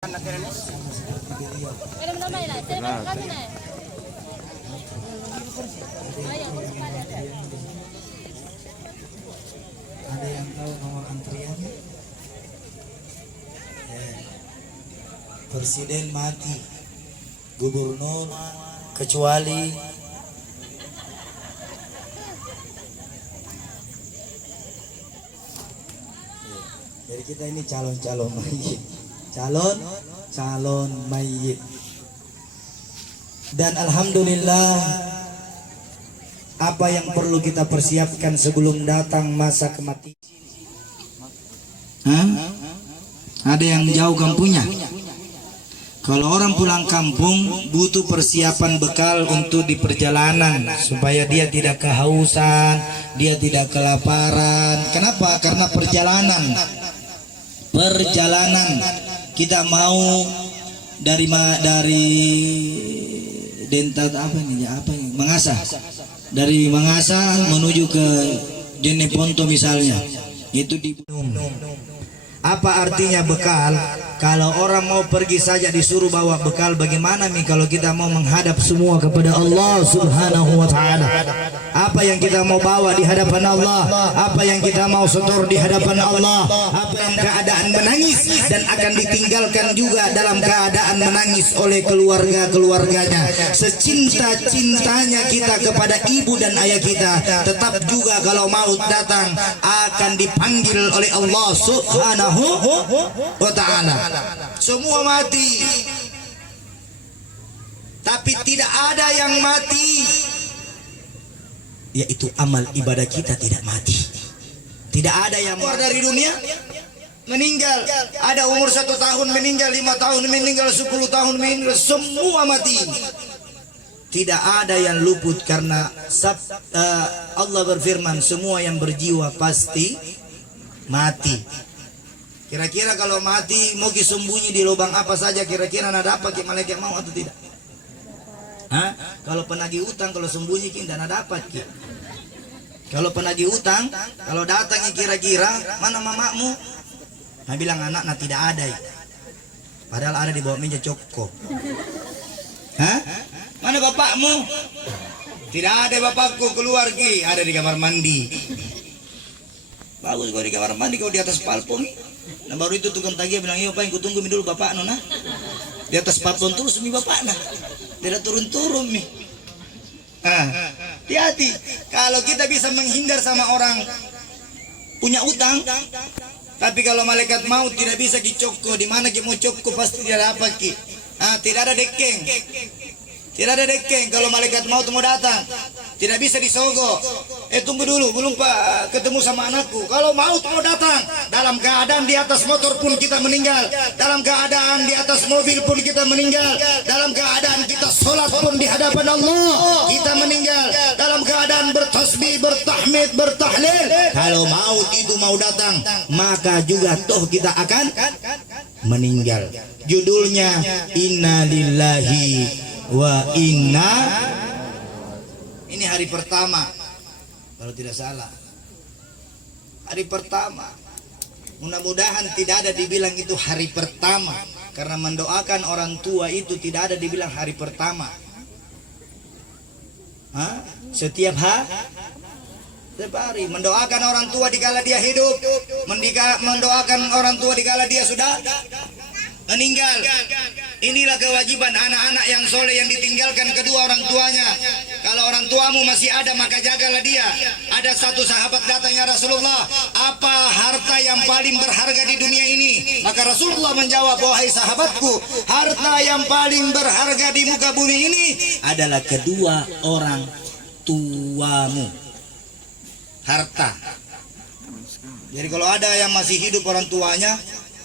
Ada yang tahu nomor antrian? Presiden mati, gubernur kecuali jadi kita ini calon-calon mayit, calon mayit. Dan alhamdulillah, apa yang perlu kita persiapkan sebelum datang masa kematian? Ada yang jauh kampungnya? Kalau orang pulang kampung butuh persiapan bekal untuk di perjalanan supaya dia tidak kehausan, dia tidak kelaparan. Kenapa? Karena perjalanan kita mau dari Dentat Mengasah, dari Mengasah menuju ke Jeneponto misalnya, itu di apa artinya bekal? Kalau orang mau pergi saja disuruh bawa bekal, bagaimana nih kalau kita mau menghadap semua kepada Allah Subhanahu wa Ta'ala? Apa yang kita mau bawa di hadapan Allah? Apa yang kita mau setor di hadapan Allah? Apa yang keadaan menangis dan akan ditinggalkan juga dalam keadaan menangis oleh keluarganya. Secinta-cintanya kita kepada ibu dan ayah kita, tetap juga kalau maut datang akan dipanggil oleh Allah Subhanahu wa Ta'ala. Semua mati, tapi tidak ada yang mati, yaitu amal ibadah kita tidak mati. Tidak ada yang keluar dari dunia meninggal. Ada umur 1 tahun meninggal, 5 tahun meninggal, 10 tahun meninggal, semua mati. Tidak ada yang luput karena Allah berfirman, semua yang berjiwa pasti mati. Kira-kira kalau mati mau disembunyi di lubang apa saja, kira-kira ada apa ke malaikat mau atau tidak? Kalau penagih utang, kalau sembunyi tidak ada dapat. Kalau penagih utang, kalau datangnya kira-kira mana mamamu? Nah bilang anak tidak ada. Padahal ada di bawah meja cokko. Mana bapakmu? Tidak ada bapakku, keluar ki, ada di kamar mandi. Bagus kau di kamar mandi, kau di atas palpon. Nah baru itu tukang tagih bilang, iya pak, tunggu dulu bapak nona di atas palpon terus mi bapak nah, tidak turun-turun mi. Hati-hati kalau kita bisa menghindar sama orang punya utang, tapi kalau malaikat maut tidak bisa dicokko, di mana kita mau cokko pasti tidak dapat ki. Tidak ada dekeng. Tidak ada dekeng kalau malaikat maut mau datang. Tidak bisa disogok. Tunggu dulu, belum pak ketemu sama anakku. Kalau maut mau datang, dalam keadaan di atas motor pun kita meninggal, dalam keadaan di atas mobil pun kita meninggal, dalam keadaan kita sholat pun di hadapan Allah kita meninggal, dalam keadaan bertasbih, bertahmid, bertahlil. Kalau maut itu mau datang, maka juga toh kita akan meninggal. Judulnya Inna Lillahi wa Inna. Ini hari pertama kalau tidak salah, hari pertama. Mudah-mudahan tidak ada dibilang itu hari pertama, karena mendoakan orang tua itu tidak ada dibilang hari pertama. Setiap hari mendoakan orang tua dikala dia hidup, mendoakan orang tua dikala dia sudah meninggal. Inilah kewajiban anak-anak yang soleh yang ditinggalkan kedua orang tuanya. Kalau orang tuamu masih ada, maka jagalah dia. Ada satu sahabat datang, ya Rasulullah, apa harta yang paling berharga di dunia ini? Maka Rasulullah menjawab, wahai sahabatku, harta yang paling berharga di muka bumi ini adalah kedua orang tuamu. Harta. Jadi kalau ada yang masih hidup orang tuanya,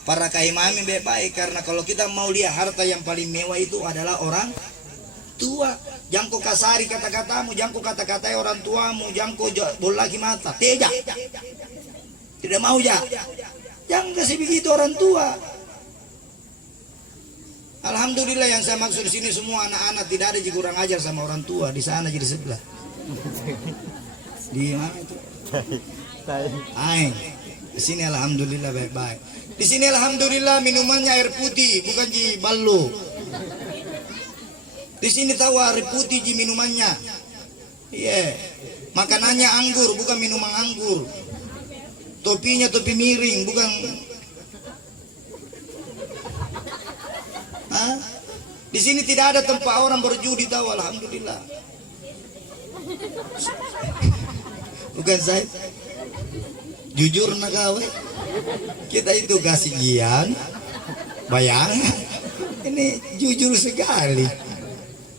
para kaimami baik-baik, karena kalau kita mau lihat harta yang paling mewah itu adalah orang tua. Jangko kasari kata-katamu, jangko kata-kata orang tuamu, jangko bolagi mata, tidak mau ya. Jangan kasih begitu orang tua. Alhamdulillah yang saya maksud di sini semua anak-anak, tidak ada yang kurang ajar sama orang tua. Di sana jadi sebelah. Di mana itu? Di sini alhamdulillah baik-baik. Di sini alhamdulillah minumannya air putih, bukan ji ballo. Di sini tahu air putih ji minumannya. Iya. Makanannya anggur, bukan minuman anggur. Topinya topi miring, bukan. Hah? Di sini tidak ada tempat orang berjudi tahu, alhamdulillah. Bukan saya. Jujur nak kau. Kita itu kasihan, bayangan. Ini jujur sekali.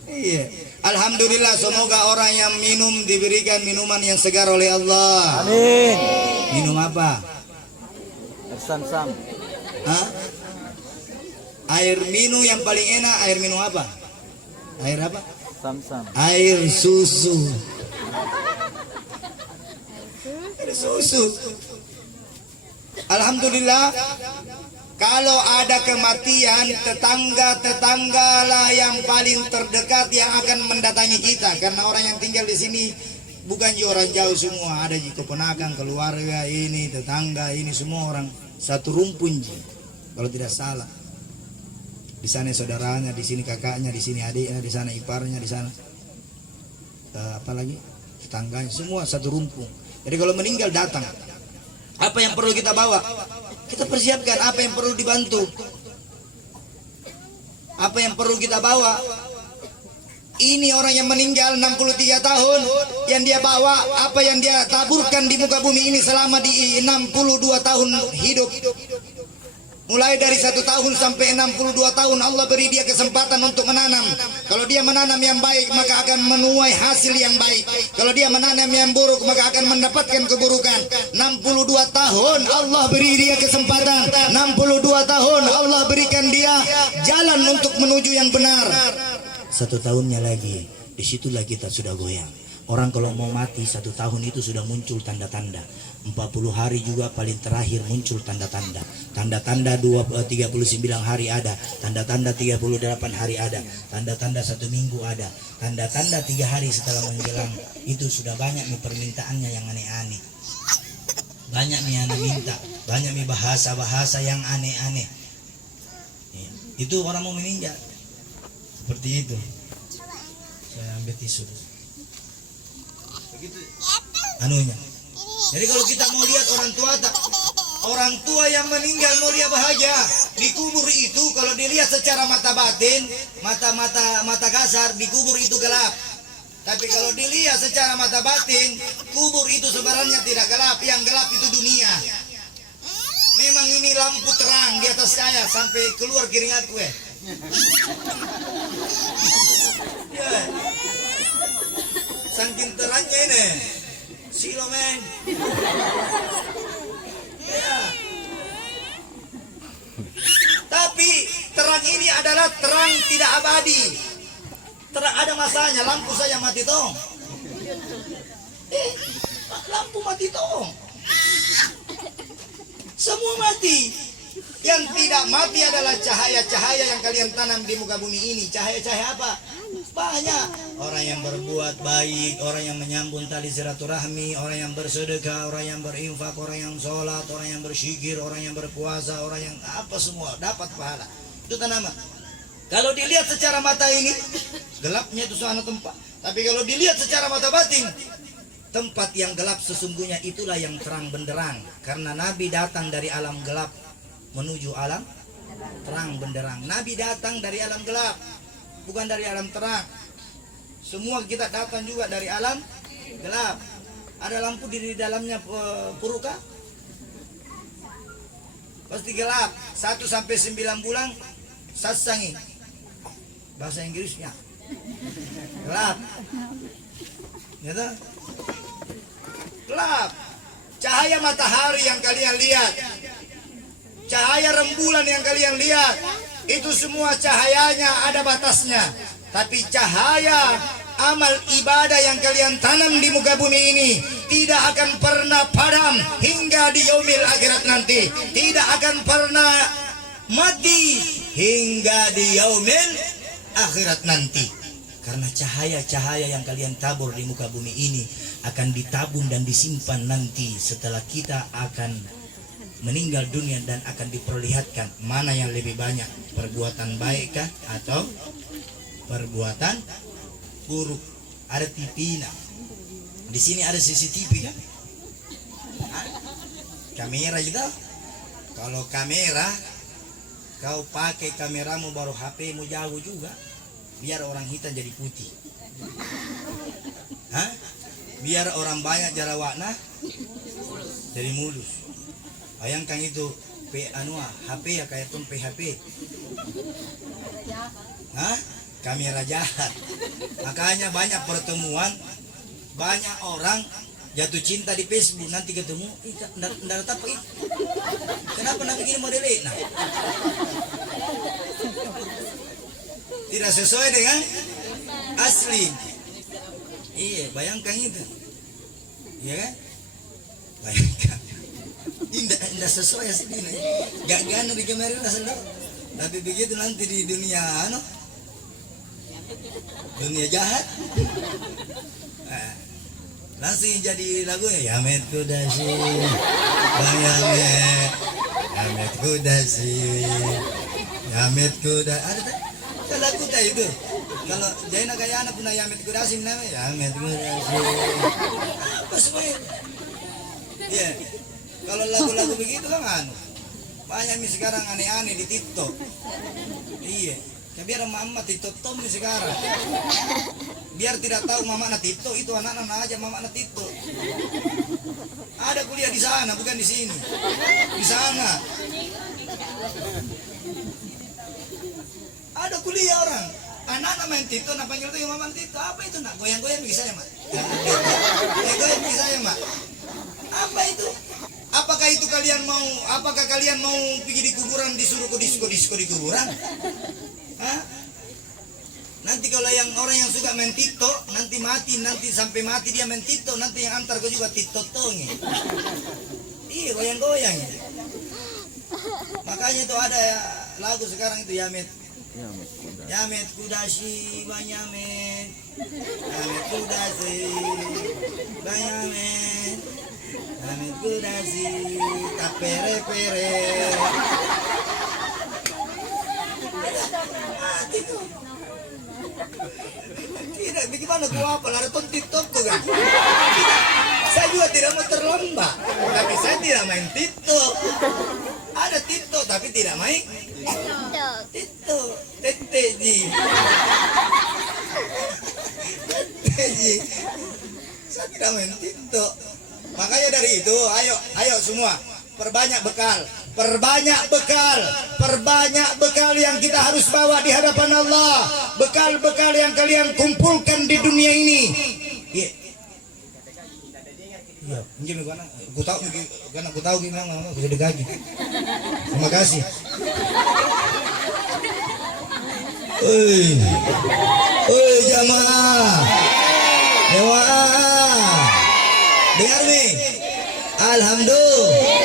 Iya. Alhamdulillah, semoga orang yang minum diberikan minuman yang segar oleh Allah. Amin. Minum apa? Sam-sam. Hah? Air minum yang paling enak, air minum apa? Air apa? Sam-sam. Air susu. Air susu. Alhamdulillah, kalau ada kematian, tetangga-tetangga lah yang paling terdekat yang akan mendatangi kita. Karena orang yang tinggal di sini bukan orang jauh semua, ada keponakan, keluarga, ini tetangga, ini semua orang satu rumpun ji. Kalau tidak salah, di sana saudaranya, di sini kakaknya, di sini adiknya, di sana iparnya, di sana apa lagi tetangganya, semua satu rumpun. Jadi kalau meninggal datang. Apa yang perlu kita bawa? Kita persiapkan. Apa yang perlu dibantu? Apa yang perlu kita bawa? Ini orang yang meninggal 63 tahun, yang dia bawa, apa yang dia taburkan di muka bumi ini selama di 62 tahun hidup. Mulai dari 1 tahun sampai 62 tahun Allah beri dia kesempatan untuk menanam. Kalau dia menanam yang baik maka akan menuai hasil yang baik. Kalau dia menanam yang buruk maka akan mendapatkan keburukan. 62 tahun Allah beri dia kesempatan. 62 tahun Allah berikan dia jalan untuk menuju yang benar. 1 tahunnya lagi, disitulah kita sudah goyang. Orang kalau mau mati 1 tahun itu sudah muncul tanda-tanda. 40 hari juga paling terakhir muncul tanda-tanda. Tanda-tanda 39 hari ada. Tanda-tanda 38 hari ada. Tanda-tanda 1 minggu ada. Tanda-tanda 3 hari setelah menjelang. Itu sudah banyak nih permintaannya yang aneh-aneh. Banyak nih yang minta. Banyak nih bahasa-bahasa yang aneh-aneh. Itu orang mau meninggal. Seperti itu. Saya ambil tisu. Begitu anunya. Jadi kalau kita mau lihat orang tua yang meninggal mau dia bahagia di kubur itu, kalau dilihat secara mata batin, mata kasar, di kubur itu gelap. Tapi kalau dilihat secara mata batin, kubur itu sebenarnya tidak gelap, yang gelap itu dunia. Memang ini lampu terang di atas saya sampai keluar keringatku ya. Saking terangnya ini. Silo men. Ya. Tapi terang ini adalah terang tidak abadi. Terang ada masanya, lampu saya mati tong. Lampu mati tong. Semua mati. Yang tidak mati adalah cahaya-cahaya yang kalian tanam di muka bumi ini. Cahaya-cahaya apa? Banyak. Orang yang berbuat baik, orang yang menyambung tali silaturahmi, orang yang bersedekah, orang yang berinfak, orang yang sholat, orang yang berzikir, orang yang berpuasa, orang yang apa semua dapat pahala. Itu tanaman. Kalau dilihat secara mata ini, gelapnya itu suatu tempat. Tapi kalau dilihat secara mata batin, tempat yang gelap sesungguhnya itulah yang terang benderang. Karena Nabi datang dari alam gelap menuju alam terang benderang. Nabi datang dari alam gelap, bukan dari alam terang. Semua kita datang juga dari alam gelap. Ada lampu di dalamnya puruka? Pasti gelap. 1 sampai 9 bulan sasangi. Bahasa Inggrisnya gelap. Gitu? Gelap. Cahaya matahari yang kalian lihat, cahaya rembulan yang kalian lihat, itu semua cahayanya ada batasnya. Tapi cahaya amal ibadah yang kalian tanam di muka bumi ini tidak akan pernah padam hingga di yaumil akhirat nanti. Tidak akan pernah mati hingga di yaumil akhirat nanti. Karena cahaya-cahaya yang kalian tabur di muka bumi ini akan ditabung dan disimpan nanti setelah kita akan meninggal dunia dan akan diperlihatkan mana yang lebih banyak, perbuatan baik kah atau perbuatan buruk. Ada TV, nah di sini ada CCTV kan, kamera juga. Kalau kamera kau pakai kameramu baru HP-mu jauh juga, biar orang hitam jadi putih. Hah? Biar orang banyak jarawakna jadi mulus. Bayangkan itu HP ya kayak tuh PHP. Hah? Kamera jahat. Makanya banyak pertemuan, banyak orang jatuh cinta di Facebook, nanti ketemu, enggak apa itu. Kenapa nak begini modelnya? Nah, tidak sesuai dengan asli. Iya, bayangkan itu. Iya kan? Bayangkan. Indah sesuai aslinya. Gak gana di kamera lah sendiri. Tapi begitu nanti di dunia dunia jahat. Nah, langsung jadi lagunya Yamet Kudasi, Bang Yamet, Yamet Kudasi, Yamet Kudasi. Ada tak lagu tak itu? Kalau Jaina kayak anak punya Yamet Kudasi namanya Yamet Kudasi. Apa semua? Iya. Kalau lagu-lagu begitu kan banyak nih sekarang aneh-aneh di TikTok. Iya. Ya biar mama TikTok tom nih sekarang. Biar tidak tahu mama na TikTok itu anak-anak aja mama na TikTok. Ada kuliah di sana bukan di sini. Di sana. Ada kuliah orang. Anak-anak main TikTok, nak panggil tuh mama TikTok. Apa itu nak? Goyang-goyang bisa ya mak? Goyang bisa ya mak? Apa itu? Apakah itu kalian mau? Apakah kalian mau pergi di kuburan disuruh ke disko di kuburan? Hah? Nanti kalau yang orang yang suka main TikTok nanti mati, nanti sampai mati dia main TikTok, nanti yang antar kau juga TikTok-tongnya. Iya, goyang-goyang. Makanya itu ada lagu sekarang itu Yamet. Yamet Kudasi, Banyamet. Yamet Kudasi, Banyamet. Yamet Kudasi, tapere-pere. Tidak, bagaimana gua apa? Ada tuh TikTok tuh kan? Tidak, saya juga tidak mau terlambat, tapi saya tidak main TikTok. Ada TikTok tapi tidak main TikTok. Teteji. Saya tidak main TikTok. Makanya dari itu, ayo semua perbanyak bekal. Perbanyak bekal yang kita harus bawa di hadapan Allah. Bekal-bekal yang kalian kumpulkan di dunia ini. Iya. Iya, mungkin aku tahu gimana bisa digaji. Terima kasih. Jamaah. Dengar nih. Alhamdulillah.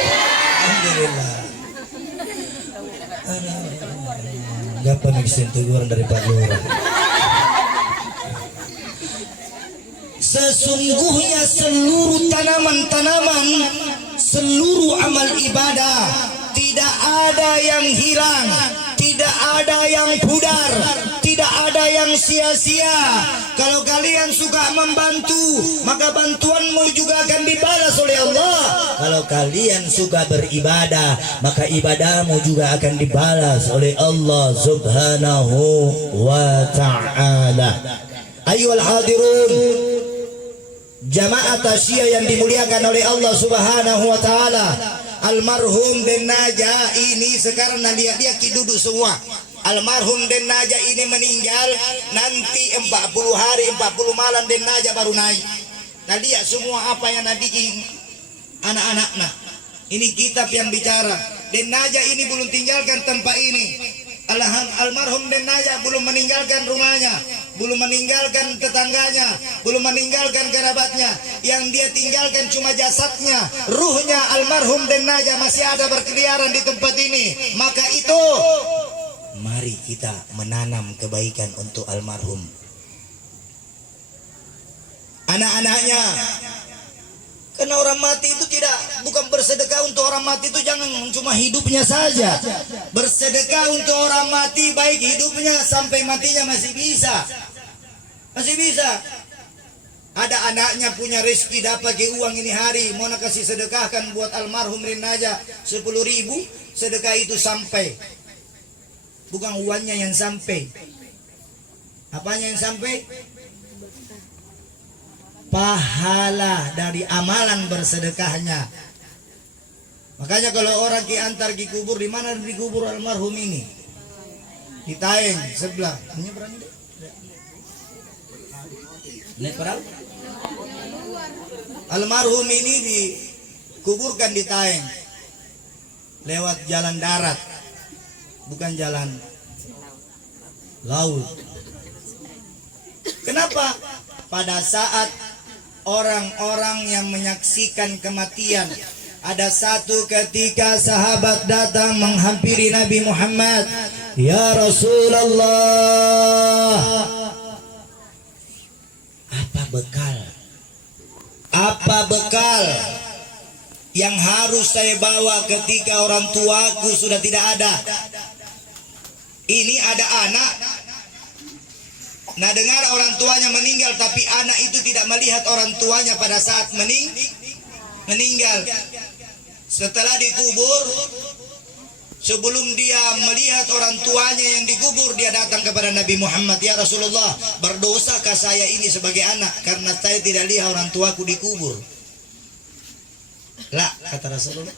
Dapat nih teguran dari Pak Lurah. Sesungguhnya seluruh tanaman-tanaman, seluruh amal ibadah tidak ada yang hilang, tidak ada yang pudar, tidak ada yang sia-sia. Kalau kalian suka membantu, maka bantuanmu juga akan dibalas oleh Allah. Kalau kalian suka beribadah, maka ibadahmu juga akan dibalas oleh Allah Subhanahu wa ta'ala. Ayyuhal hadirun, jamaah tasyiah yang dimuliakan oleh Allah Subhanahu wa ta'ala. Almarhum Den Naja ini sekarang lihat dia duduk semua. Almarhum Den Naja ini meninggal nanti 40 hari 40 malam Den Naja baru naik. Nah lihat semua apa yang nabikin anak-anaknya. Ini kitab yang bicara. Den Naja ini belum tinggalkan tempat ini. Almarhum Den Naja belum meninggalkan rumahnya, belum meninggalkan tetangganya, belum meninggalkan kerabatnya. Yang dia tinggalkan cuma jasadnya. Ruhnya almarhum Den Naja masih ada berkeliaran di tempat ini. Maka itu mari kita menanam kebaikan untuk almarhum. Anak-anaknya Karena orang mati itu bukan bersedekah untuk orang mati itu jangan cuma hidupnya saja. Bersedekah untuk orang mati baik hidupnya sampai matinya masih bisa. Masih bisa. Ada anaknya punya rezeki dapat uang ini hari, mau nak kasih sedekahkan buat almarhum Rinaja 10.000, sedekah itu sampai. Bukan uangnya yang sampai. Apanya yang sampai? Pahala dari amalan bersedekahnya. Makanya kalau orang antar di kubur, di mana dikubur almarhum ini? Di Taeng sebelah. Ini berani deh. Ini perang. Almarhum ini dikuburkan di Taeng lewat jalan darat, bukan jalan laut. Kenapa? Pada saat orang-orang yang menyaksikan kematian, ada satu ketika sahabat datang menghampiri Nabi Muhammad, "Ya Rasulullah, apa bekal yang harus saya bawa ketika orang tuaku sudah tidak ada? Ini ada anak. Nah, dengar orang tuanya meninggal, tapi anak itu tidak melihat orang tuanya pada saat meninggal. Setelah dikubur, sebelum dia melihat orang tuanya yang dikubur, dia datang kepada Nabi Muhammad, "Ya Rasulullah, berdosakah saya ini sebagai anak karena saya tidak lihat orang tuaku dikubur?" "La," kata Rasulullah,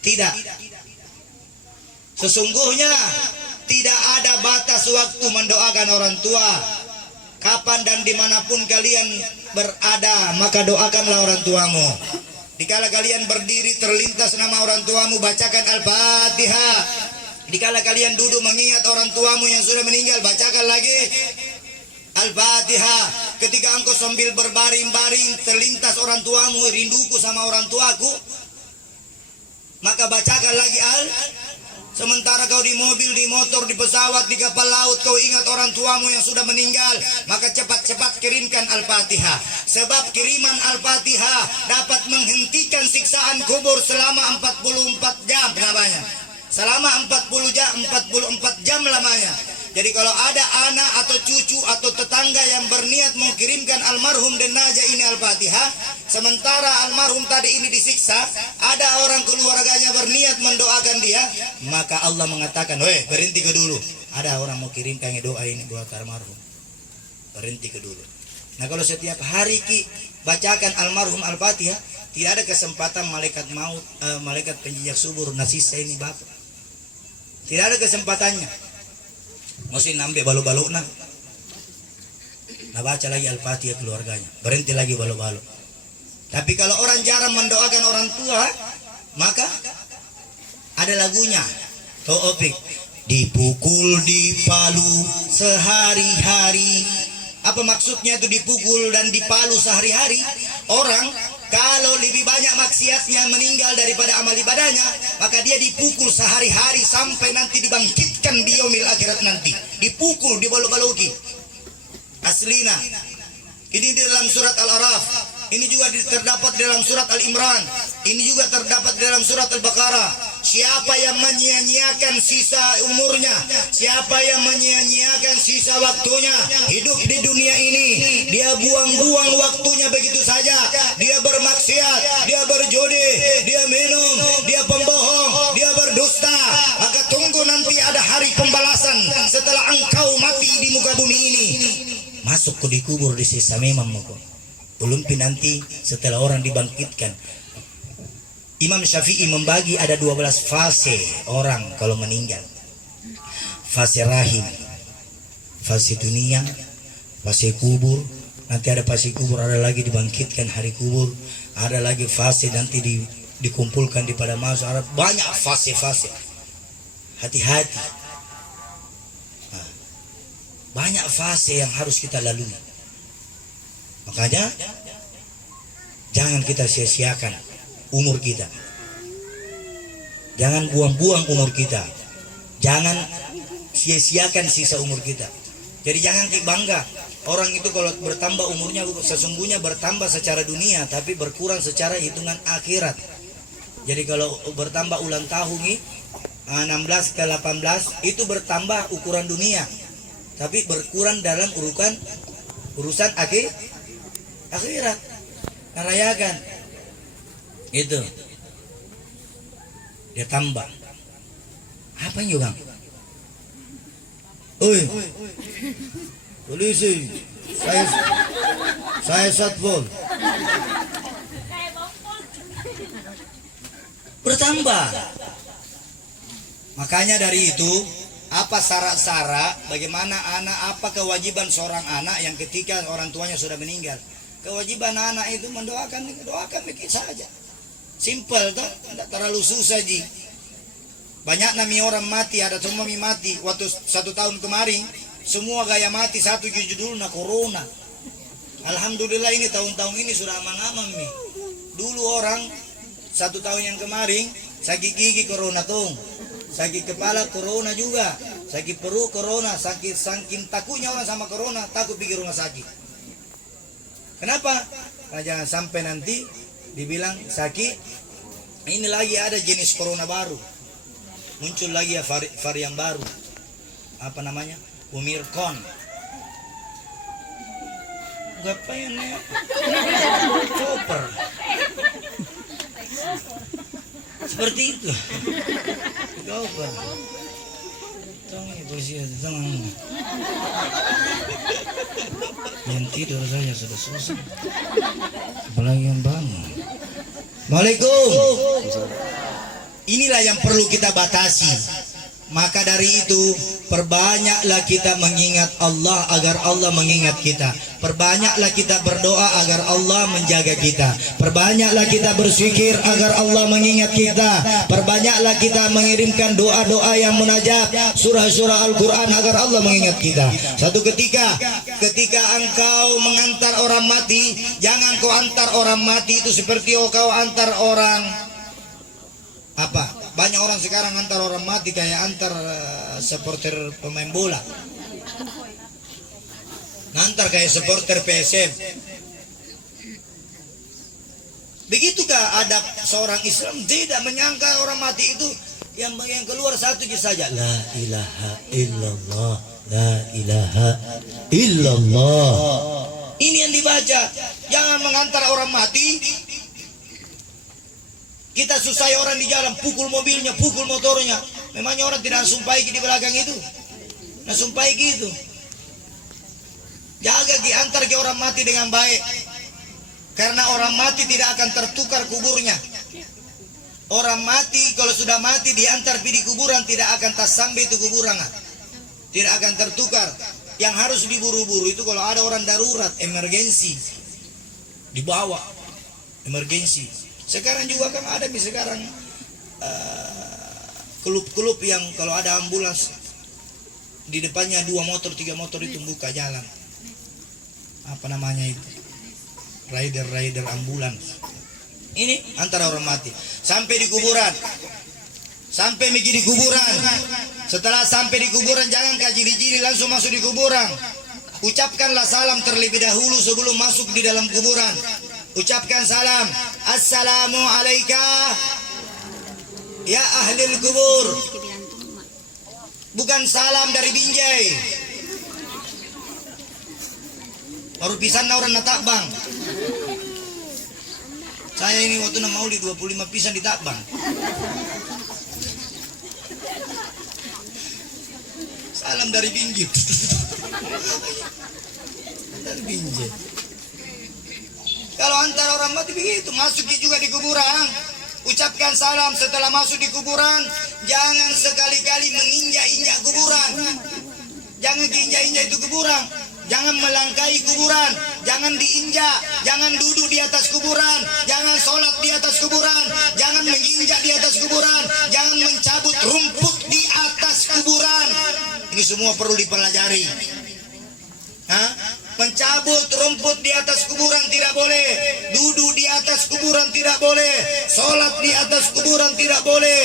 "tidak. Sesungguhnya tidak ada batas waktu mendoakan orang tua. Kapan dan dimanapun kalian berada, maka doakanlah orang tuamu. Dikala kalian berdiri terlintas nama orang tuamu, bacakan Al-Fatihah. Dikala kalian duduk mengingat orang tuamu yang sudah meninggal, bacakan lagi Al-Fatihah. Ketika engkau sambil berbaring-baring terlintas orang tuamu, rinduku sama orang tuaku, maka bacakan lagi Sementara kau di mobil, di motor, di pesawat, di kapal laut, kau ingat orang tuamu yang sudah meninggal, maka cepat-cepat kirimkan Al-Fatihah. Sebab kiriman Al-Fatihah dapat menghentikan siksaan kubur selama 44 jam lamanya. Selama 44 jam lamanya. Jadi kalau ada anak atau cucu atau tetangga yang berniat mengirimkan almarhum jenazah ini Al-Fatihah, sementara almarhum tadi ini disiksa, ada orang keluarganya berniat mendoakan dia, maka Allah mengatakan, "Weh, berhenti ke dulu. Ada orang mau kirimkan doa ini buat almarhum. Berhenti ke dulu." Nah, kalau setiap hari bacakan almarhum Al-Fatihah, tidak ada kesempatan malaikat maut, malaikat penjejak subur nasisa ini Bapak. Tidak ada kesempatannya. Mesti nambe balu-balu nah baca lagi Al-Fatihah keluarganya, berhenti lagi balu-balu. Tapi kalau orang jarang mendoakan orang tua, maka ada lagunya Taufik, dipukul dipalu sehari-hari. Apa maksudnya itu dipukul dan dipalu sehari-hari? Orang kalau lebih banyak maksiatnya meninggal daripada amal ibadahnya, maka dia dipukul sehari-hari sampai nanti dibangkitkan di yaumil akhirat nanti. Dipukul, dibalok-baloki. Aslina. Ini di dalam surat Al-Araf. Ini juga terdapat dalam surat Al-Imran. Ini juga terdapat dalam surat Al-Baqarah. Siapa yang menyia-nyiakan sisa umurnya, siapa yang menyia-nyiakan sisa waktunya hidup di dunia ini, dia buang-buang waktunya begitu saja, dia bermaksiat, dia berjudi, dia minum, dia pembohong, dia berdusta, maka tunggu nanti ada hari pembalasan setelah engkau mati di muka bumi ini. Masuk ke dikubur di sisa memang muka. Belum nanti setelah orang dibangkitkan. Imam Syafi'i membagi ada 12 fase orang kalau meninggal. Fase rahim, fase dunia, fase kubur, nanti ada fase kubur, ada lagi dibangkitkan hari kubur, ada lagi fase nanti dikumpulkan di padang mahsyar. Ada banyak fase-fase. Hati-hati. Nah, banyak fase yang harus kita lalui. Makanya jangan kita sia-siakan umur kita. Jangan buang-buang umur kita. Jangan sia-siakan sisa umur kita. Jadi jangan bangga. Orang itu kalau bertambah umurnya sesungguhnya bertambah secara dunia, tapi berkurang secara hitungan akhirat. Jadi kalau bertambah ulang tahun ini 16 ke 18 itu bertambah ukuran dunia, tapi berkurang dalam urusan akhirat. Merayakan itu dia tambah apa ini bang? Oi, polisi, saya satpol. Bertambah. Makanya dari itu, apa syarat-syarat bagaimana anak, apa kewajiban seorang anak yang ketika orang tuanya sudah meninggal? Kewajiban anak itu doakan begitu saja. Simple toh, tidak terlalu susah ji. Banyak nami orang mati, ada semua mati. Waktu 1 tahun kemarin, semua gaya mati satu judulnya corona. Alhamdulillah ini tahun-tahun ini sudah aman-aman nih. Dulu orang 1 tahun yang kemarin sakit gigi corona tuh, sakit kepala corona juga, sakit perut corona, saking takutnya orang sama corona, takut pergi rumah sakit. Kenapa? Nah, jangan sampai nanti dibilang sakit. Ini lagi ada jenis corona baru, muncul lagi ya varian baru. Apa namanya? Omicron. Ngapain ya? Koper. Seperti itu. Koper. Tunggu polisi, tenang. Yang tidur saja sudah susah, apalagi yang bangun. Assalamualaikum. Inilah yang perlu kita batasi. Maka dari itu perbanyaklah kita mengingat Allah agar Allah mengingat kita. Perbanyaklah kita berdoa agar Allah menjaga kita. Perbanyaklah kita berzikir agar Allah mengingat kita. Perbanyaklah kita mengirimkan doa-doa yang munajat, surah-surah Al-Quran agar Allah mengingat kita. Satu ketika engkau mengantar orang mati, jangan kau antar orang mati itu seperti kau antar orang apa? Banyak orang sekarang antar orang mati kayak antar supporter pemain bola. Ngantar kayak supporter PSM. Begitukah adab seorang Islam? Tidak menyangka orang mati itu yang keluar satu saja. La ilaha illallah, la ilaha illallah. Ini yang dibaca. Jangan mengantar orang mati. Kita susah orang di jalan, pukul mobilnya, pukul motornya. Memangnya orang tidak sumpai di belakang itu? Nah sumpai gitu. Jaga antar ke orang mati dengan baik. Karena orang mati tidak akan tertukar kuburnya. Orang mati kalau sudah mati diantar di kuburan tidak akan sampai itu kuburan. Tidak akan tertukar. Yang harus diburu-buru itu kalau ada orang darurat, emergensi. Dibawa, emergensi. Sekarang juga kan ada sekarang klub-klub yang kalau ada ambulans di depannya 2 motor 3 motor itu buka jalan. Apa namanya itu? Rider ambulans. Ini antara orang mati sampai di kuburan. Sampai di kuburan. Setelah sampai di kuburan jangan kajiri-jiri langsung masuk di kuburan. Ucapkanlah salam terlebih dahulu sebelum masuk di dalam kuburan. Ucapkan salam. Assalamu alayka ya ahlil kubur. Bukan salam dari Binjai. Baru pisan orang natak bang. Saya ini waktu maulid 25 pisan di Takbang. Salam dari Binjai. Dari Binjai. Kalau antara orang mati begitu, masuk juga di kuburan. Ucapkan salam setelah masuk di kuburan. Jangan sekali-kali menginjak-injak kuburan. Jangan diinjak-injak itu kuburan. Jangan melangkahi kuburan. Jangan diinjak. Jangan duduk di atas kuburan. Jangan sholat di atas kuburan. Jangan menginjak di atas kuburan. Jangan mencabut rumput di atas kuburan. Ini semua perlu dipelajari. Mencabut rumput di atas kuburan tidak boleh. Duduk di atas kuburan tidak boleh. Sholat di atas kuburan tidak boleh.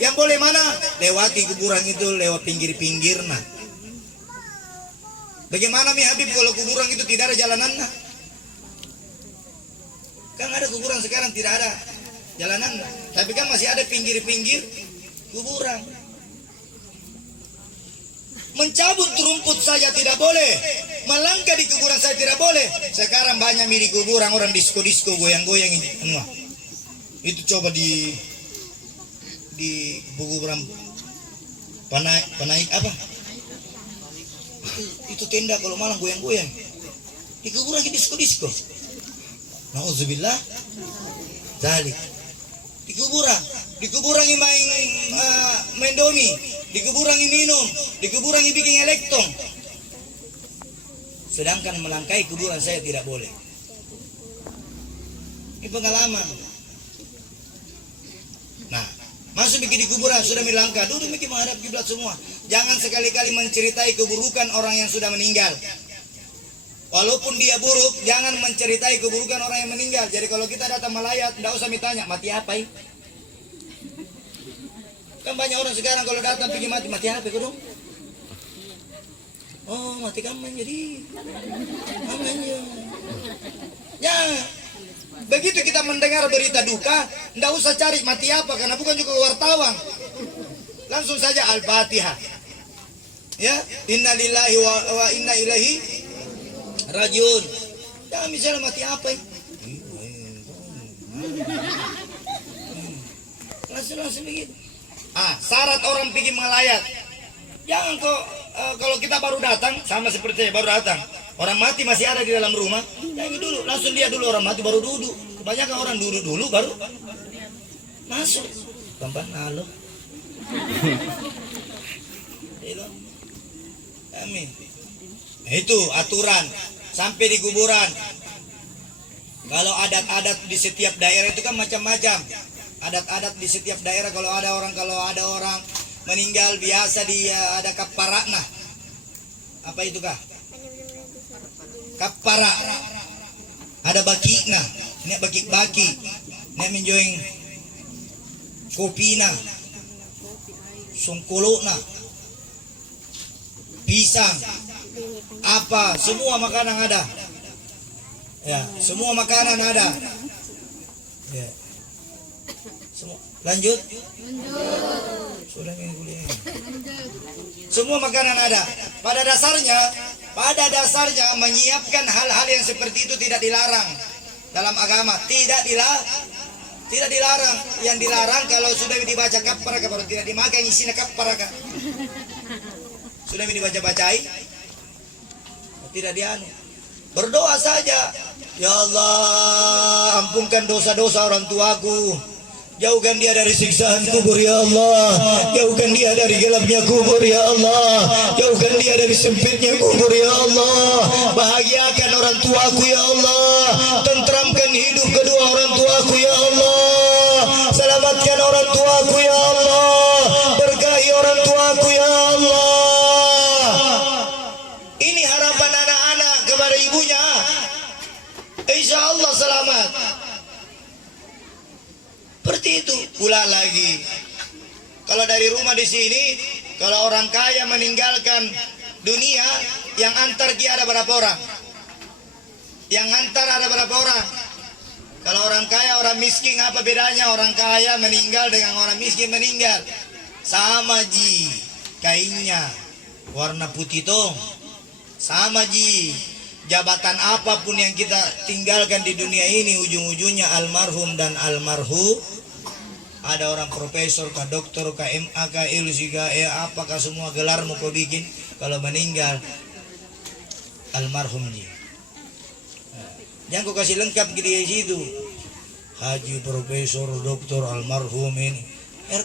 Yang boleh mana? Lewati kuburan itu lewat pinggir-pinggirnya. Bagaimana Mi Habib kalau kuburan itu tidak ada jalanannya? Kan ada kuburan sekarang tidak ada jalanan, tapi kan masih ada pinggir-pinggir kuburan. Mencabut rumput saja tidak boleh, melangkah di kuburan saja tidak boleh. Sekarang banyak di kuburan orang disko-disko goyang-goyang ini semua. Itu coba di kuburan panaik apa? Itu tenda kalau malam goyang-goyang. Di kuburan disko-disko. Nauzubillah. Zalik. Di kuburan main domi, di kuburan minum, di kuburan bikin elektron. Sedangkan melangkahi kuburan saya tidak boleh. Ini pengalaman. Nah, masuk bikin di kuburan sudah melangkah, duduk bikin menghadap kiblat semua. Jangan sekali-kali menceritai keburukan orang yang sudah meninggal. Walaupun dia buruk, jangan menceritai keburukan orang yang meninggal. Jadi kalau kita datang melayat, tidak usah ditanya, mati apa ini? Kan banyak orang sekarang kalau datang pergi mati apa dong? Oh, mati kamu jadi. Namanya. Ya, begitu kita mendengar berita duka, tidak usah cari mati apa, karena bukan juga wartawan. Langsung saja Al-Fatihah. Ya, innalillahi wa inna ilaihi rajiun. Jangan misalnya mati apa ini? Langsung begitu. Syarat orang pergi melayat. Jangan kok kalau kita baru datang, sama seperti saya baru datang. Orang mati masih ada di dalam rumah. Jangan dulu, langsung dia dulu orang mati baru duduk. Kebanyakan orang duduk dulu baru masuk. Gampang nalo. Amin. Itu aturan. Sampai di kuburan. Kalau adat-adat di setiap daerah itu kan macam-macam. Adat-adat di setiap daerah kalau ada orang meninggal biasa dia ada kaparakna. Apa itu kah? Kapara. Ada bakina. Ini baki-baki. Ini menjoing kopina. Sungkuluna. Pisang. Apa semua makanan ada. Ya, semua makanan ada. Ya. Semua. Lanjut. Sudah ini kuliah. Semua makanan ada. Pada dasarnya menyiapkan hal-hal yang seperti itu tidak dilarang dalam agama. Tidak dilarang. Yang dilarang kalau sudah dibaca kafarah baru tidak dimakan isinya kafarah. Sudah dibaca-bacai tidak dianu. Berdoa saja. Ya Allah, ampunkan dosa-dosa orang tuaku. Jauhkan dia dari siksaan kubur ya Allah. Jauhkan dia dari gelapnya kubur ya Allah. Jauhkan dia dari sempitnya kubur ya Allah. Bahagiakan orang tuaku ya Allah. Tentramkan hidup kedua orang tuaku ya Allah. Selamatkan orang tuaku ya Allah. Berkahi orang tuaku ya Allah. Ini harapan anak-anak kepada ibunya. Insya Allah selamat. Seperti itu pula lagi. Kalau dari rumah di sini, kalau orang kaya meninggalkan dunia, yang antar dia ada berapa orang? Yang antar ada berapa orang? Kalau orang kaya, orang miskin apa bedanya? Orang kaya meninggal dengan orang miskin meninggal. Sama ji, kainnya warna putih toh. Sama ji. Jabatan apapun yang kita tinggalkan di dunia ini ujung-ujungnya almarhum dan almarhum. Ada orang profesor kah, dokter kah, MA kah, LC kah, apakah semua gelarmu kau bikin, kalau meninggal almarhum ji. Jangan kau kasih lengkap di situ. Haji, profesor, dokter, almarhum ini.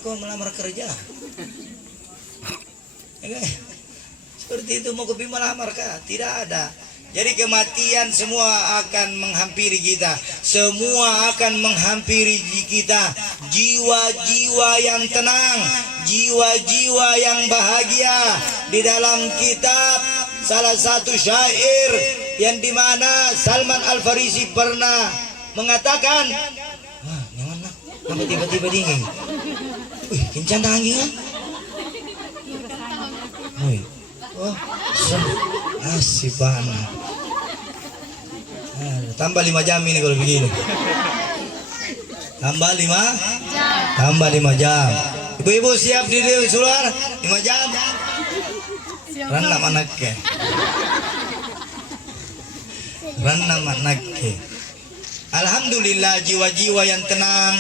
Kau melamar kerja. Seperti itu mau kopi melamar kah? Tidak ada. Jadi kematian semua akan menghampiri kita. Semua akan menghampiri kita. Jiwa-jiwa yang tenang, jiwa-jiwa yang bahagia. Di dalam kitab salah satu syair yang dimana Salman Al-Farisi pernah mengatakan, jangan nak, kenapa tiba-tiba dingin? Kencang angin kan? Asih banget. Tambah 5 jam ini kalau begini. Tambah 5 jam. Ibu-ibu siap di luar 5 jam. Ranna manake. Alhamdulillah, jiwa-jiwa yang tenang,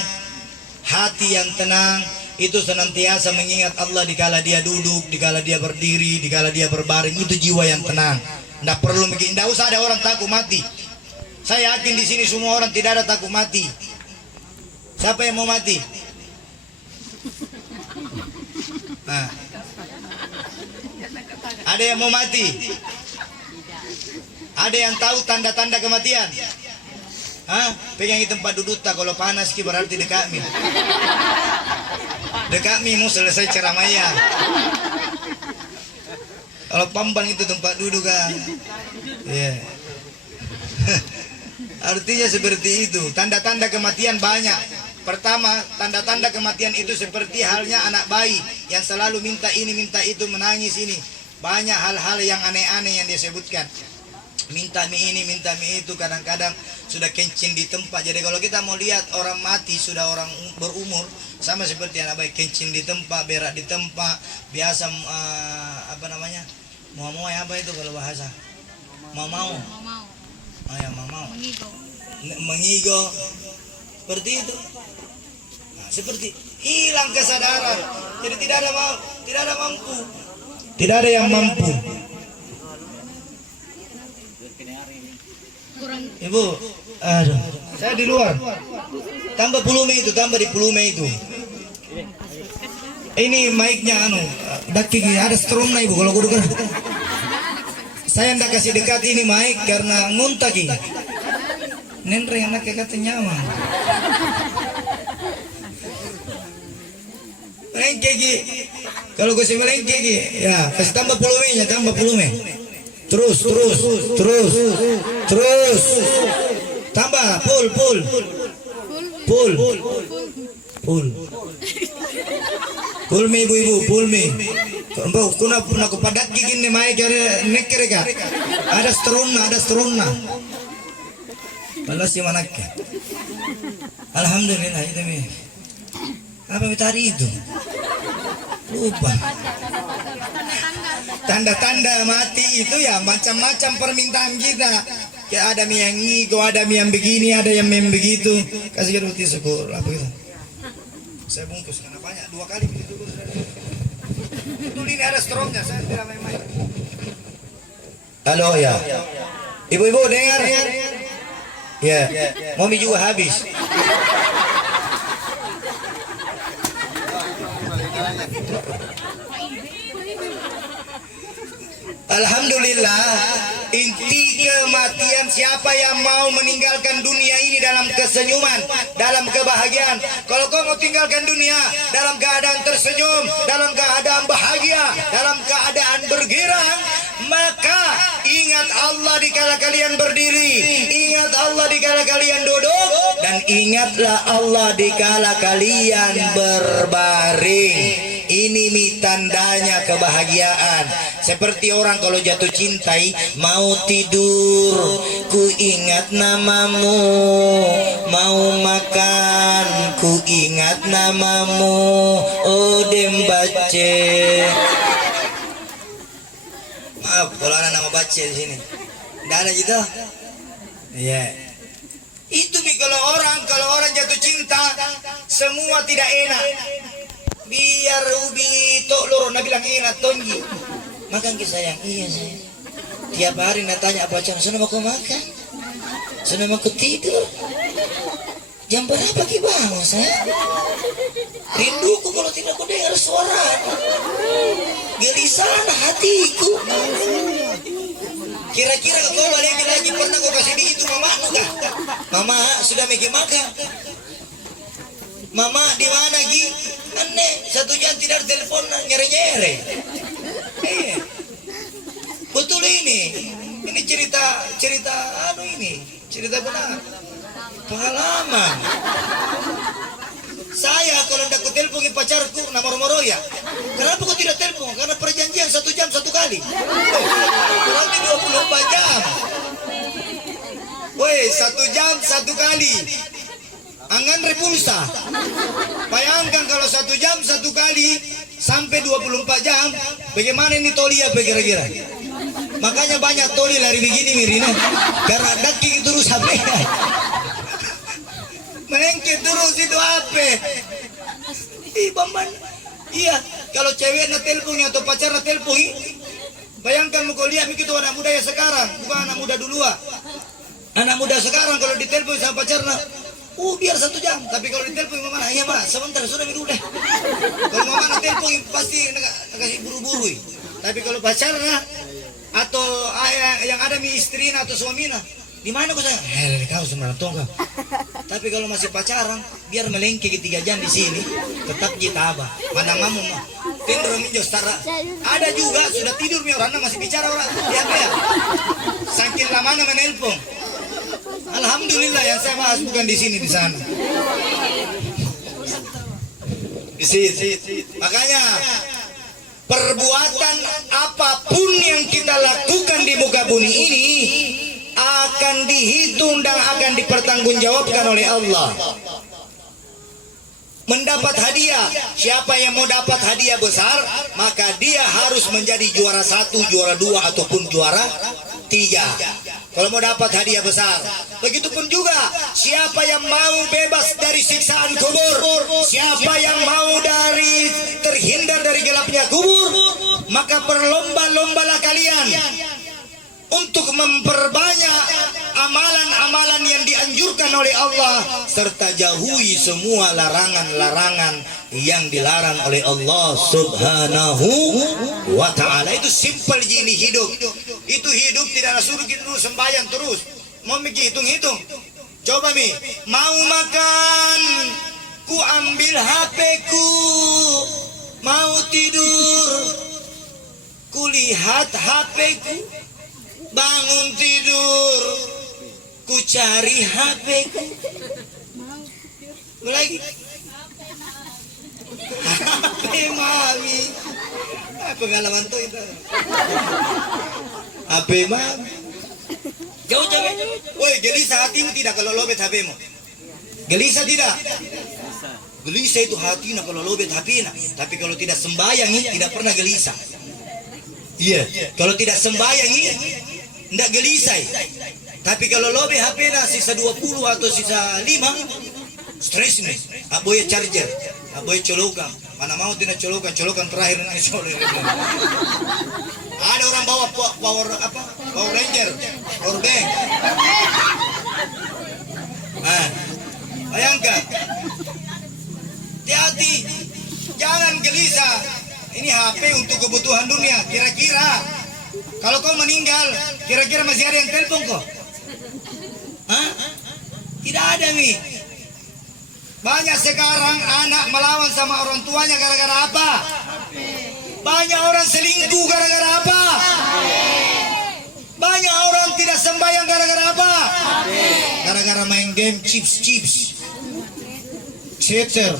hati yang tenang itu senantiasa mengingat Allah dikala dia duduk, dikala dia berdiri, dikala dia berbaring. Itu jiwa yang tenang. Nggak perlu begini, nggak usah ada orang takut mati. Saya yakin di sini semua orang tidak ada takut mati. Siapa yang mau mati? Nah, ada yang mau mati? Ada yang tahu tanda-tanda kematian? Hah? Pegang di tempat duduk tak, kalau panas ki berarti dekat mi. Dekat mi mau selesai ceramahnya. Kalau pambang itu tempat duduk kan. Iya. Artinya seperti itu. Tanda-tanda kematian banyak. Pertama, tanda-tanda kematian itu seperti halnya anak bayi yang selalu minta ini, minta itu, menangis ini. Banyak hal-hal yang aneh-aneh yang disebutkan. Minta mie ini, minta mie itu, kadang-kadang sudah kencing di tempat. Jadi kalau kita mau lihat orang mati, sudah orang berumur, sama seperti anak bayi, kencing di tempat, berak di tempat, biasa apa namanya? Mau apa itu kalau bahasa? Mau. Oh ya, mau. Mengigo. Seperti itu. Nah, seperti hilang kesadaran. Jadi tidak ada mampu. Tidak ada yang mampu. Ibu, aduh, saya di luar. Tambah di pulume itu. Ini mic-nya daki ada stromnya ibu kalau kudu. Saya ndak kasih dekat ini mic karena nguntaki. Nenre yang nak kata nyaman. Melengkeki. Kalau gue sih melengkeki, ya kasih tambah pulume. Terus. Tambah, full. Pulmi ibu-ibu, pulmi. Kuna aku padat gigin nih mai jare nekere ka. Ada strunna. Balas si manaknya. Alhamdulillah itu mi. Apa tadi itu? Lupa. Tanda-tanda mati itu ya macam-macam permintaan kita. Ya ada yang ngigo, ada yang begini, ada yang begitu. Kasih roti syukur apa gitu. Saya bungkus karena banyak 2 kali begitu dulu sudah. Dulu ini ada strongnya, saya tidak main-main. Halo ya. Ibu-ibu dengar? Ya. Mami juga habis. Alhamdulillah, inti kematian siapa yang mau meninggalkan dunia ini dalam kesenyuman, dalam kebahagiaan. Kalau kau mau tinggalkan dunia dalam keadaan tersenyum, dalam keadaan bahagia, dalam keadaan bergirang, maka ingat Allah dikala kalian berdiri, ingat Allah dikala kalian duduk, dan ingatlah Allah dikala kalian berbaring. Ini tandanya kebahagiaan. Seperti orang kalau jatuh cintai, mau tidur, ku ingat namamu, mau makan, ku ingat namamu, oh dembace. Maaf kalau ada nama baca di sini. Enggak ada gitu. Iya. Itu kalau orang jatuh cinta, semua tidak enak. Biar ubi tok loro na bilang enak tongi. Makan ke sayang, iya sayang. Tiap hari nak tanya apa jam, sana mau makan, sana mau tidur. Jam berapa ki bangun sayang? Rinduku kalau tidak ku dengar suara. Gelisah hatiku. Kira-kira kau balik lagi pernah kau kasih di itu mama kah? Mama sudah mikir makan. Mama di mana Gi? Aneh, 1 jam tidak telepon nyere-nyere. Betul ini cerita cerita benar. Pengalaman. Saya kalau tidak telepon pacarku nomor ya. Kenapa kau tidak telepon? Karena perjanjian 1 jam 1 kali. Berarti jam 1 kali. Angan repulsa. Bayangkan kalau 1 jam 1 kali sampai 24 jam, bagaimana ini toli apa kira-kira? Makanya banyak toli lari begini Mirina, karena daki terus HP. Melengket terus itu HP. Ih, Bamban. Iya, kalau cewek na telepon atau pacar na telepon, bayangkan mau lihat begitu anak muda ya sekarang, bukan anak muda dulu. Anak muda sekarang kalau ditelepon sama pacarnya, biar 1 jam. Tapi kalau ditelepon mama, iya pak, sebentar sudah dulu deh. Kalau mama telepon pasti kasih buru-buru. Tapi kalau pacarnya atau yang ada mi istrinya atau suaminya, di mana kau sayang? Kau sebenarnya tongkang. Tapi kalau masih pacaran, biar melengke 3 jam di sini, tetap kita abah. Mana mamu mah? Tidur minjo setara. Ada juga sudah tidur mi orang masih bicara orang. Lihat ya. Saking lamanya menelpon. Alhamdulillah yang saya bahas bukan di sini, di sana. Di sini. Makanya perbuatan apapun yang kita lakukan di muka bumi ini akan dihitung dan akan dipertanggungjawabkan oleh Allah. Mendapat hadiah, siapa yang mau dapat hadiah besar, maka dia harus menjadi juara 1, juara 2 ataupun juara 3. Kalau mau dapat hadiah besar, begitupun juga siapa yang mau bebas dari siksaan kubur, siapa yang mau terhindar dari gelapnya kubur, maka berlomba-lombalah kalian untuk memperbanyak amalan-amalan yang dianjurkan oleh Allah, serta jauhi semua larangan-larangan yang dilarang oleh Allah Subhanahu wa ta'ala. Itu simpel gini hidup. Itu hidup tidak suruh kita terus sembahyang terus. Mau mikir hitung-hitung. Coba Mi, mau makan, ku ambil HP ku. Mau tidur, ku lihat HP ku. Bangun tidur, ku cari HP ku. Lagi HP mami. Pengalaman tuh itu. HP mami. Jauh cewek. Woi, gelisah hatimu tidak kalau lobet HP-mu? Gelisah tidak? Gelisah itu hatinya kalau lobet HP-nya. Tapi kalau tidak sembayangi tidak pernah gelisah. Iya, kalau tidak sembayangi tidak gelisah. Tapi kalau lobet HP-nya sisa 20 atau sisa 5, stres nih. Aboy charger, aboy colokan. Mana mau tidak colokan terakhir nih sore. Ada orang bawa power ranger, power bank. Bayangkan. Hati-hati, jangan gelisah. Ini HP untuk kebutuhan dunia. Kira-kira kalau kau meninggal, kira-kira masih ada yang telepon kau? Tidak ada nih. Banyak sekarang anak melawan sama orang tuanya gara-gara apa? Banyak orang selingkuh gara-gara apa? Banyak orang tidak sembahyang gara-gara apa? Gara-gara main game chips, cheater,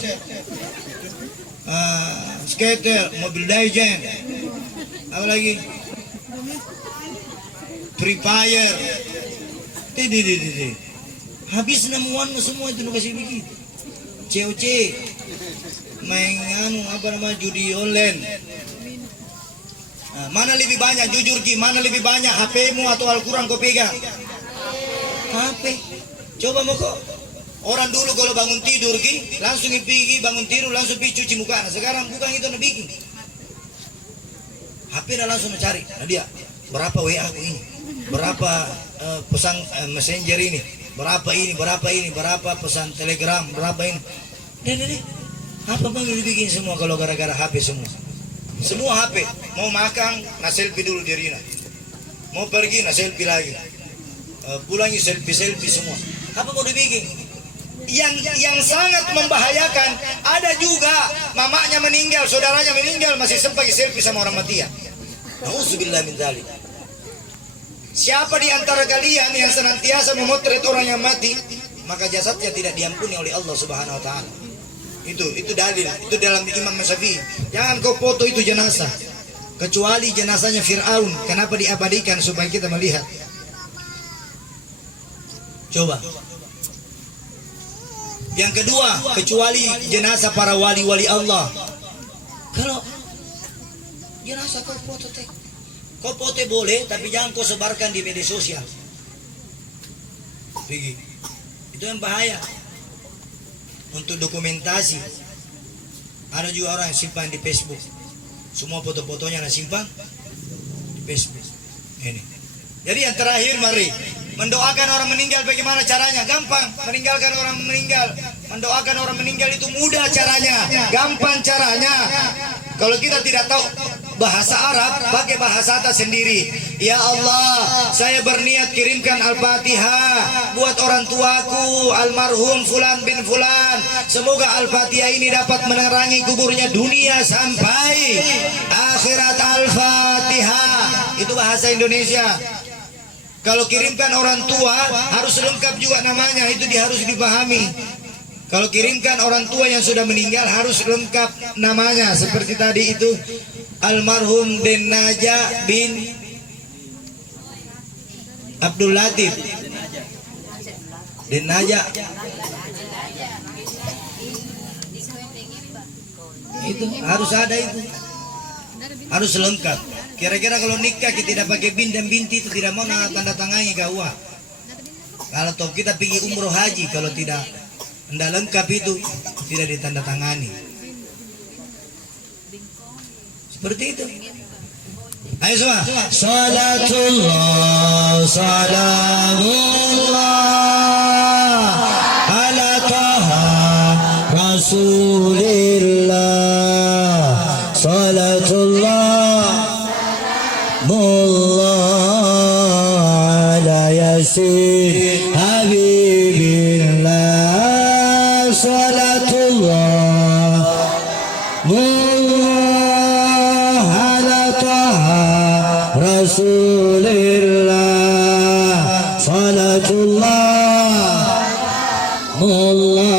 skater, Mobile Legend, apa lagi? Free Fire. Habis namuanmu semua itu kasih begitu. COC, main judi online. Mana lebih banyak jujur Ki? Mana lebih banyak HP-mu atau Al-Quran kau pegang? HP. Coba mau kok. Orang dulu kalau bangun tidur Ki, langsung pergi bangun tidur langsung pergi cuci muka. Sekarang bukan itu nak bikin. HP dah langsung mencari. Nah dia berapa WA aku ini? Berapa pesan messenger ini? Berapa ini? Berapa pesan telegram? Berapa ini? Deh. Apa mau dibikin semua kalau gara-gara HP semua? Semua HP. Mau makan, nah selfie dulu dirinya. Mau pergi, nah selfie lagi. Pulangnya selfie semua. Apa mau dibikin? Yang sangat membahayakan, ada juga mamanya meninggal, saudaranya meninggal, masih sempat selfie sama orang mati ya. Nauzubillah min dzalik. Siapa di antara kalian yang senantiasa memotret orang yang mati, maka jasadnya tidak diampuni oleh Allah Subhanahu wa taala. Itu dalil, itu dalam Imam Syafi'i. Jangan kau foto itu jenazah. Kecuali jenazahnya Fir'aun, kenapa diabadikan supaya kita melihat. Coba. Yang kedua, kecuali jenazah para wali-wali Allah. Kalau jenazah kau foto teh, kau foto boleh, tapi jangan kau sebarkan di media sosial. Pergi. Itu yang bahaya. Untuk dokumentasi. Ada juga orang yang simpan di Facebook. Semua foto-fotonya nak simpan di Facebook. Ini. Jadi yang terakhir, mari mendoakan orang meninggal. Bagaimana caranya? Gampang. Meninggalkan orang meninggal, mendoakan orang meninggal itu mudah caranya, gampang caranya. Kalau kita tidak tahu bahasa Arab, pakai bahasa atas sendiri. Ya Allah, saya berniat kirimkan Al-Fatihah buat orang tuaku almarhum Fulan bin Fulan. Semoga Al-Fatihah ini dapat menerangi kuburnya dunia sampai akhirat. Al-Fatihah itu bahasa Indonesia. Kalau kirimkan orang tua harus lengkap juga namanya, itu harus dipahami. Kalau kirimkan orang tua yang sudah meninggal harus lengkap namanya. Seperti tadi itu almarhum Den Naja bin Abdul Latif. Den Naja. Itu harus ada itu. Harus lengkap. Kira-kira kalau nikah kita tidak pakai bin dan binti itu tidak mau tanda tangani KUA. Kalau toh kita pergi umroh haji, kalau tidak lengkap itu tidak ditandatangani. Seperti itu. Ayo semua. Salatullah salamullah ala taha rasulillah. Salatullah mullah ala yasin habibillah. Salatullah mullah ala taha rasulillah. Salatullah mullah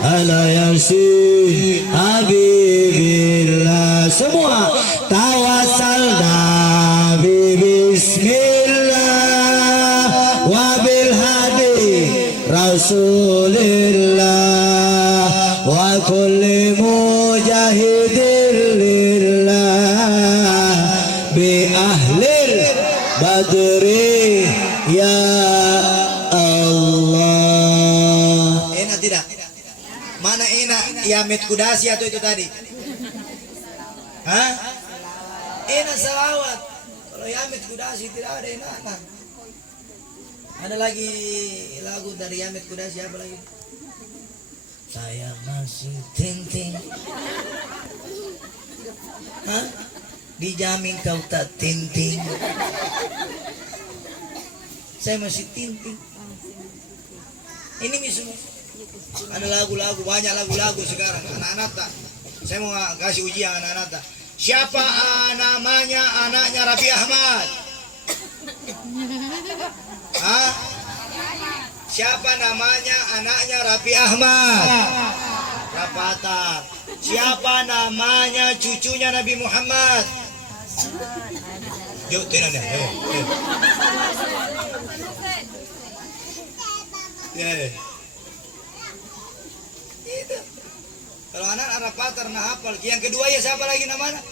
ala yasin habibillah. Semua tawassalna bi bismillah wa bil hadi rasulillah wa kulli mujahidin lillah bi ahlil badri ya Allah. Enak tidak? Mana enak? Yamit Kudasi atau itu tadi? Hah? Enak salawat. Kalau Yamit Kudasi tidak ada enak. Ada lagi lagu dari Yamit Kudasi apa lagi? Saya masih tinting. Hah? Dijamin kau tak tinting. Saya masih tinting. Ini semua. Ada lagu-lagu, banyak lagu-lagu sekarang. Anak-anak tak. Saya mau kasih ujian anak-anak tak. Siapa namanya anaknya Raffi Ahmad? Hah? Siapa namanya anaknya Raffi Ahmad? Rapatar. Siapa namanya cucunya Nabi Muhammad? Yuk, tenang ya. Itu. Kalau anak Rapatar nah hafal. Yang kedua ya siapa lagi namanya?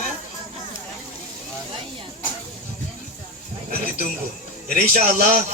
Hah? Nanti tunggu. Jadi insya Allah,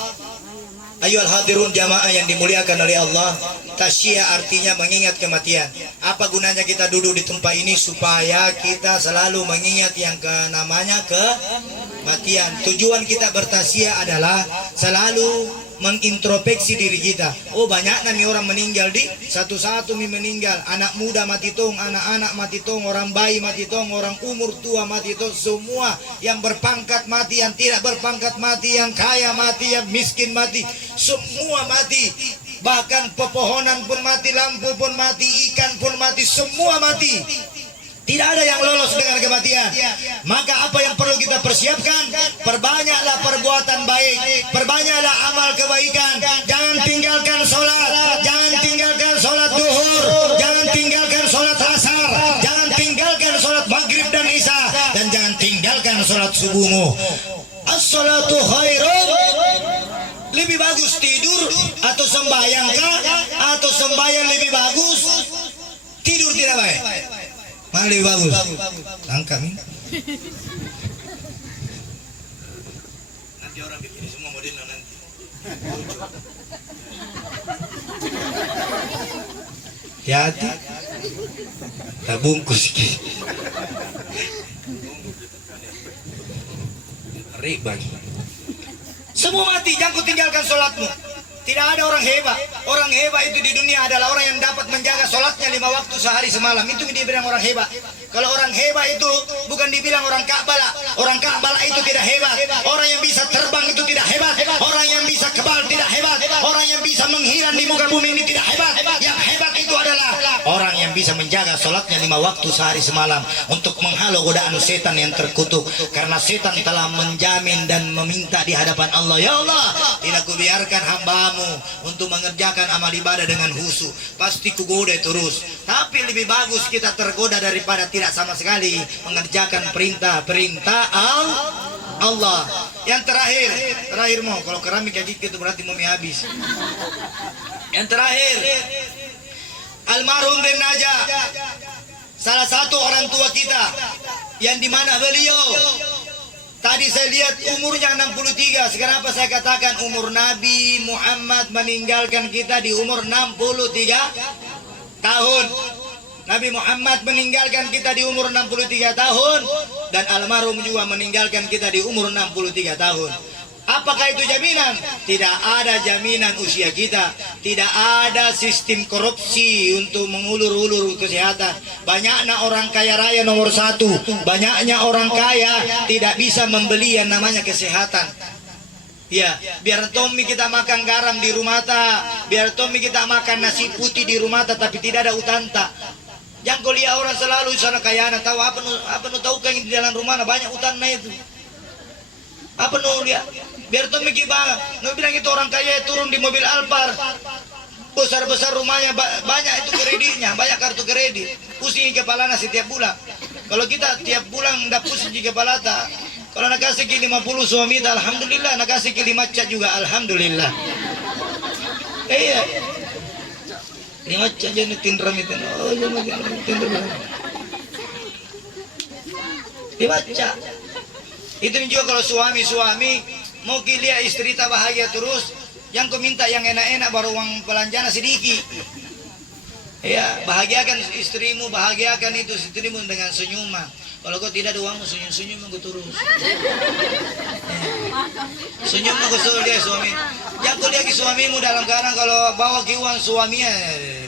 ayo al-hadirun jamaah yang dimuliakan oleh Allah, tasyia artinya mengingat kematian. Apa gunanya kita duduk di tempat ini? Supaya kita selalu mengingat yang namanya kematian. Tujuan kita bertasyia adalah selalu mengintrospeksi diri kita. Oh, banyak nami orang meninggal di satu-satu meninggal. Anak muda mati tong, anak-anak mati tong, orang bayi mati tong, orang umur tua mati tong. Semua yang berpangkat mati, yang tidak berpangkat mati, yang kaya mati, yang miskin mati, semua mati. Bahkan pepohonan pun mati, lampu pun mati, ikan pun mati, semua mati. Tidak ada yang lolos dengan kematian. Maka apa yang perlu kita persiapkan? Perbanyaklah perbuatan baik, perbanyaklah amal kebaikan. Jangan tinggalkan sholat, jangan tinggalkan sholat duhur, jangan tinggalkan sholat asar, jangan tinggalkan sholat maghrib dan isya, dan jangan tinggalkan sholat subuhmu. As-salatu khairun, lebih bagus tidur atau sembahyang kah? Atau sembahyang lebih bagus? Tidur tidak baik. Mana lebih bagus? Angkat nih. Nanti orang bikin semua modelnya nanti. Hati-hati. Tak bungkus. Riba. Semua mati, jangan kau tinggalkan sholatmu. Tidak ada orang hebat. Orang hebat itu di dunia adalah orang yang dapat menjaga sholatnya 5 waktu sehari semalam. Itu dibilang orang hebat. Kalau orang hebat itu bukan dibilang orang Ka'bala. Orang Ka'bala itu tidak hebat. Orang yang bisa terbang itu tidak hebat. Orang yang bisa kebal tidak hebat. Orang yang bisa menghilang di muka bumi ini tidak hebat. Yang hebat itu adalah orang yang bisa menjaga sholatnya 5 waktu sehari semalam untuk menghalau godaan setan yang terkutuk. Karena setan telah menjamin dan meminta di hadapan Allah, ya Allah, tidak kubiarkan hambamu untuk mengerjakan amal ibadah dengan husu. Pasti kugoda terus. Tapi lebih bagus kita tergoda daripada tidak sama sekali mengerjakan perintah-perintah Allah. Yang terakhir mau kalau keramik kayak gitu berarti mau habis. Yang terakhir, almarhum Den Naja, salah satu orang tua kita, yang dimana beliau tadi saya lihat umurnya 63. Sekarang apa saya katakan, umur Nabi Muhammad meninggalkan kita di umur 63 tahun. Nabi Muhammad meninggalkan kita di umur 63 tahun, dan almarhum juga meninggalkan kita di umur 63 tahun. Apakah itu jaminan? Tidak ada jaminan usia kita. Tidak ada sistem korupsi untuk mengulur-ulur kesehatan. Banyaknya orang kaya raya nomor 1. Banyaknya orang kaya tidak bisa membeli yang namanya kesehatan. Ya, biar Tommy kita makan garam di rumah biar Tommy kita makan nasi putih di rumah tapi tidak ada utanta. Jangan kau lihat orang selalu sana kaya, tahu apa nu tahu kan di dalam rumah banyak utana itu. Apa nu lihat? Biar Tommy kita, nu bilang itu orang kaya turun di mobil Alphard, besar-besar rumahnya, banyak itu kreditnya, banyak kartu kredit, pusing kepalanya setiap bulan. Kalau kita tiap bulan ndak pusing di kepala tak. Kalau nak kasih 50 suami, alhamdulillah. Nak kasih 5 cat juga, alhamdulillah. Iya. 5 cat jadi tindram itu. Oh, jadi tindram. 5 cat. Itu juga kalau suami mau lihat istri tak bahagia terus, yang kau minta yang enak-enak baru uang belanjana sedikit. Ya, bahagiakan istrimu, bahagiakan itu istrimu dengan senyuman. Kalau kau tidak ada uangmu, senyum aku terus. Senyum aku suruh dia suami. Jangan kau lihat suamimu dalam keadaan kalau bawa ke uang suaminya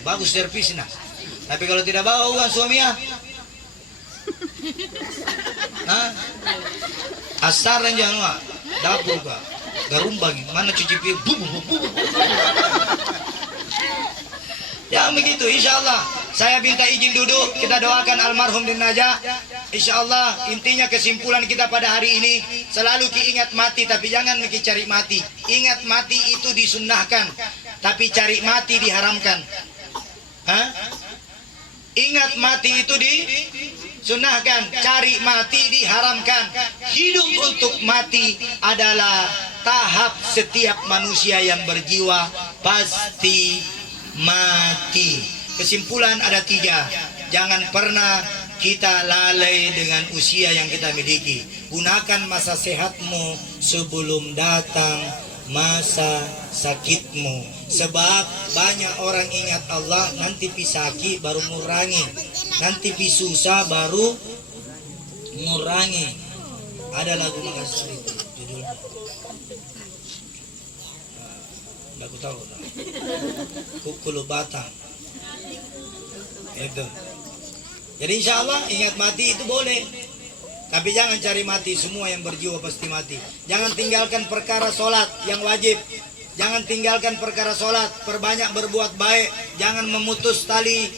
bagus servisnya. Tapi kalau tidak bawa uang suaminya, asar dan jangan dapur kah, garumbang mana cuci piring. Ya begitu, insya Allah. Saya minta izin duduk, kita doakan almarhum Den Naja. Insya Allah, intinya kesimpulan kita pada hari ini, selalu ingat mati, tapi jangan cari mati. Ingat mati itu disunnahkan, tapi cari mati diharamkan. Ingat mati itu disunahkan, cari mati diharamkan. Hidup untuk mati adalah tahap setiap manusia yang berjiwa pasti mati. Kesimpulan ada 3. Jangan pernah kita lalai dengan usia yang kita miliki. Gunakan masa sehatmu sebelum datang masa sakitmu. Sebab banyak orang ingat Allah, nanti pisaki baru ngurangi, nanti pisusah baru ngurangi. Ada lagu Makassar itu judulnya. Aku tahu. Kukulu Batang. Itu. Jadi insya Allah ingat mati itu boleh. Tapi jangan cari mati, semua yang berjiwa pasti mati. Jangan tinggalkan perkara sholat yang wajib. Jangan tinggalkan perkara sholat, perbanyak berbuat baik. Jangan memutus tali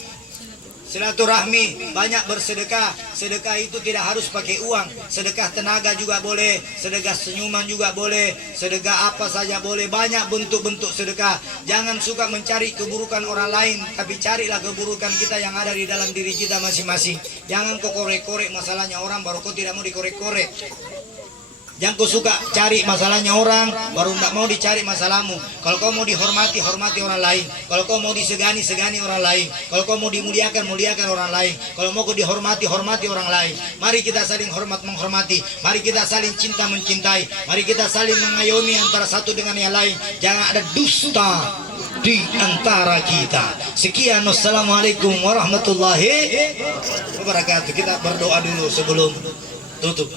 silaturahmi, banyak bersedekah. Sedekah itu tidak harus pakai uang. Sedekah tenaga juga boleh, sedekah senyuman juga boleh, sedekah apa saja boleh. Banyak bentuk-bentuk sedekah. Jangan suka mencari keburukan orang lain, tapi carilah keburukan kita yang ada di dalam diri kita masing-masing. Jangan kau korek-korek masalahnya orang baru kau tidak mau dikorek-korek. Jangan kau suka cari masalahnya orang, baru tidak mau dicari masalahmu. Kalau kau mau dihormati, hormati orang lain. Kalau kau mau disegani, segani orang lain. Kalau kau mau dimuliakan, muliakan orang lain. Kalau mau kau dihormati, hormati orang lain. Mari kita saling hormat menghormati. Mari kita saling cinta mencintai. Mari kita saling mengayomi antara satu dengan yang lain. Jangan ada dusta di antara kita. Sekian, wassalamualaikum warahmatullahi wabarakatuh. Kita berdoa dulu sebelum tutup.